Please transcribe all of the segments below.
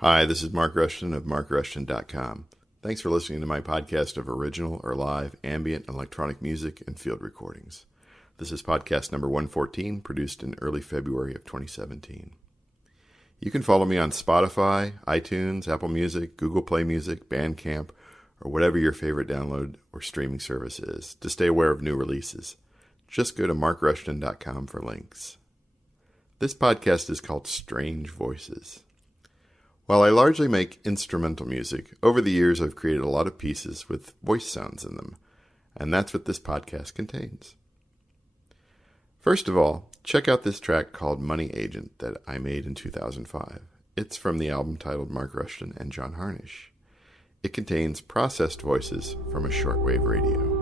Hi, this is Mark Rushton of markrushton.com. Thanks for listening to my podcast of original or live ambient electronic music and field recordings. This is podcast number 114, produced in early February of 2017. You can follow me on Spotify, iTunes, Apple Music, Google Play Music, Bandcamp, or whatever your favorite download or streaming service is to stay aware of new releases. Just go to markrushton.com for links. This podcast is called Strange Voices. While I largely make instrumental music, over the years I've created a lot of pieces with voice sounds in them, and that's what this podcast contains. First of all, check out this track called Money Agent that I made in 2005. It's from the album titled Mark Rushton and John Harnish. It contains processed voices from a shortwave radio.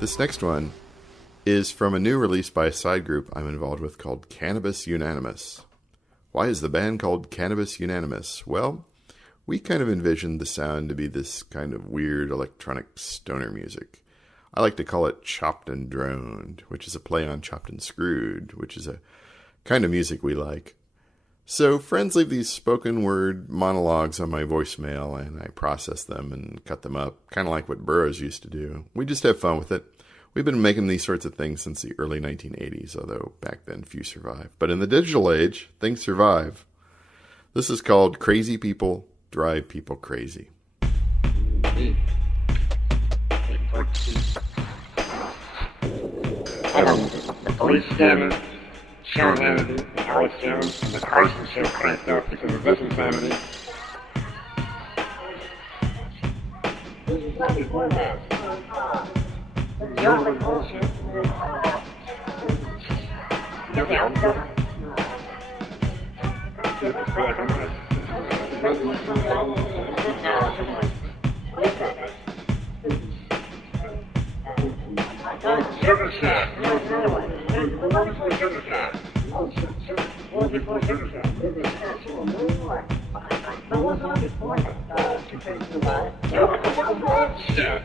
This next one is from a new release by a side group I'm involved with called Cannabis Unanimous. Why is the band called Cannabis Unanimous? Well, we kind of envisioned the sound to be this kind of weird electronic stoner music. I like to call it chopped and droned, which is a play on chopped and screwed, which is a kind of music we like. So friends leave these spoken word monologues on my voicemail, and I process them and cut them up, kind of like what Bruises used to do. We just have fun with it. We've been making these sorts of things since the early 1980s, although back then few survived. But in the digital age, things survive. This is called Crazy People Drive People Crazy. I don't the police scanner. Show insanity, the Alex Jones, and the Carson show cranked up because of this insanity. You're bullshit. You're the answer. Sugar Shack. We're working for a Sugar Shack. Oh, shit. We're working for a Sugar Shack. But what's on before that? Shit.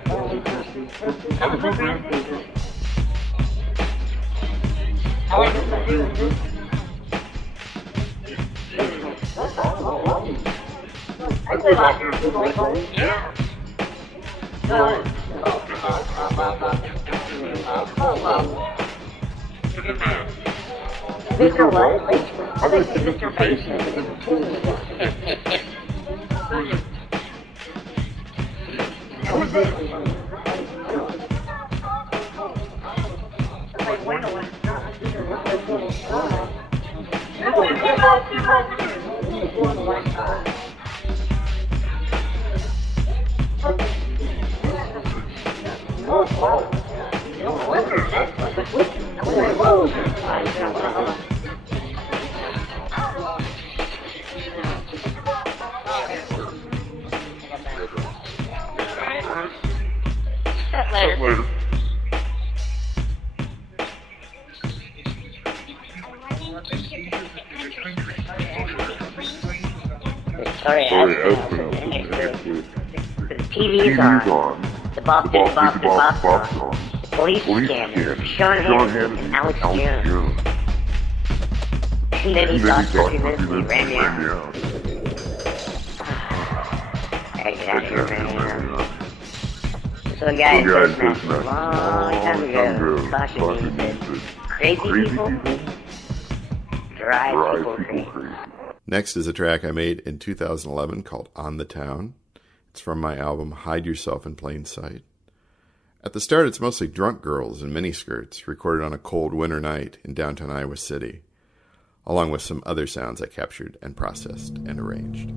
I play hockey. Yeah. Mr. What? I think it's Mr. Faces. Later. Sorry, the TV's on. The Bob on. The police scam. Sean Hannity and Alex Jones. And then he thought 30 minutes and he ran me out. I get out of here, man. So a guy in Cincinnati a long time ago talking to me said, crazy people drive people crazy. Next is a track I made in 2011 called On the Town. It's from my album Hide Yourself in Plain Sight. At the start, it's mostly drunk girls in miniskirts recorded on a cold winter night in downtown Iowa City, along with some other sounds I captured and processed and arranged.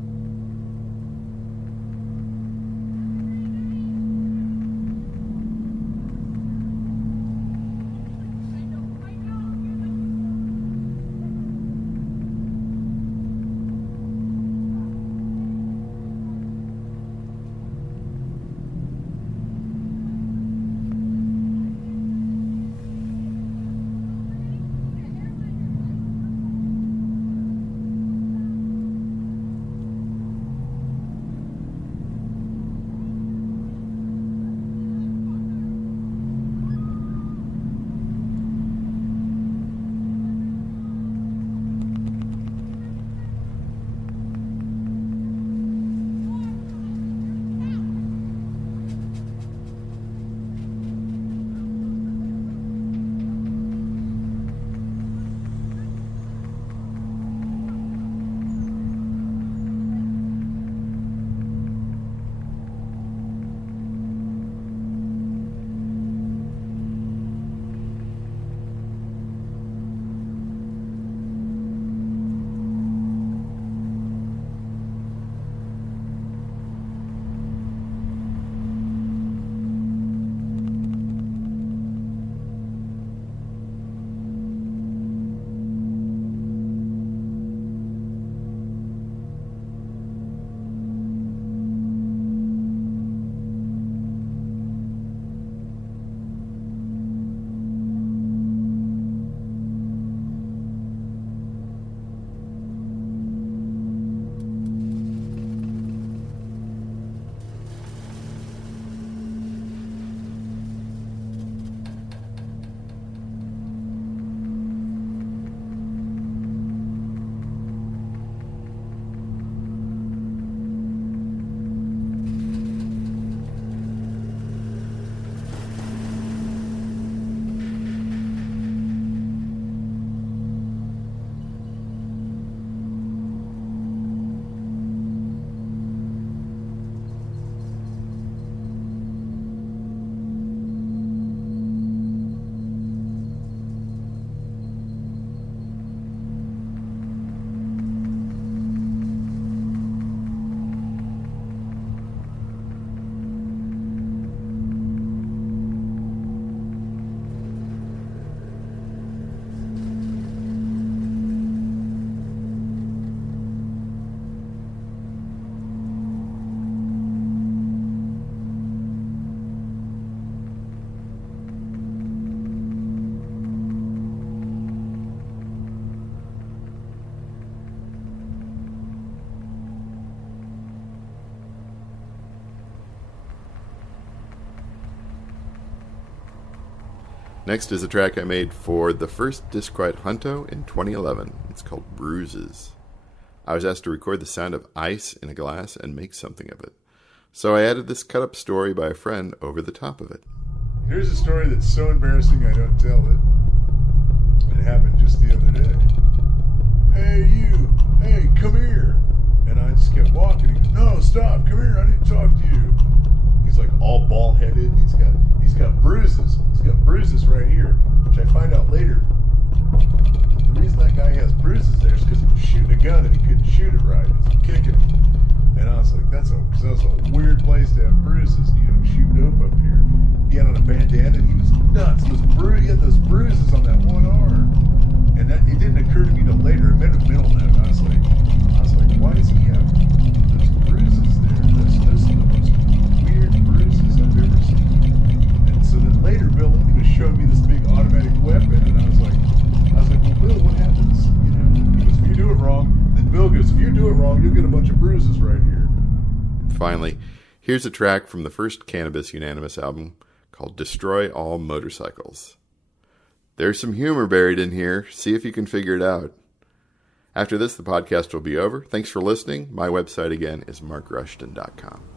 Next is a track I made for the first Disquiet Hunto in 2011. It's called Bruises. I was asked to record the sound of ice in a glass and make something of it. So I added this cut-up story by a friend over the top of it. Here's a story that's so embarrassing I don't tell it. It happened just the other day. Hey, you! Hey, come here! And I just kept walking. He goes, no, stop! Come here! I need to talk to you! He's like all bald-headed, and he's got bruises. He's got bruises right here, which I find out later. The reason that guy has bruises there is because he was shooting a gun and he couldn't shoot it right. It's kicking him. And I was like, that's a weird place to have bruises. You don't shoot dope up here. He had on a bandana and he was nuts. He had those bruises on that one arm. And that it didn't occur to me till later. It meant a middle note. I was like, why does he have those bruises there? Those are the most weird bruises I've ever seen. And so then later Bill showed me this big automatic weapon, and I was like, well, Bill, what happens? You know, he goes, if you do it wrong, then Bill goes, if you do it wrong, you'll get a bunch of bruises right here. Finally, here's a track from the first Cannabis Unanimous album called Destroy All Motorcycles. There's some humor buried in here. See if you can figure it out. After this, the podcast will be over. Thanks for listening. My website again is markrushton.com.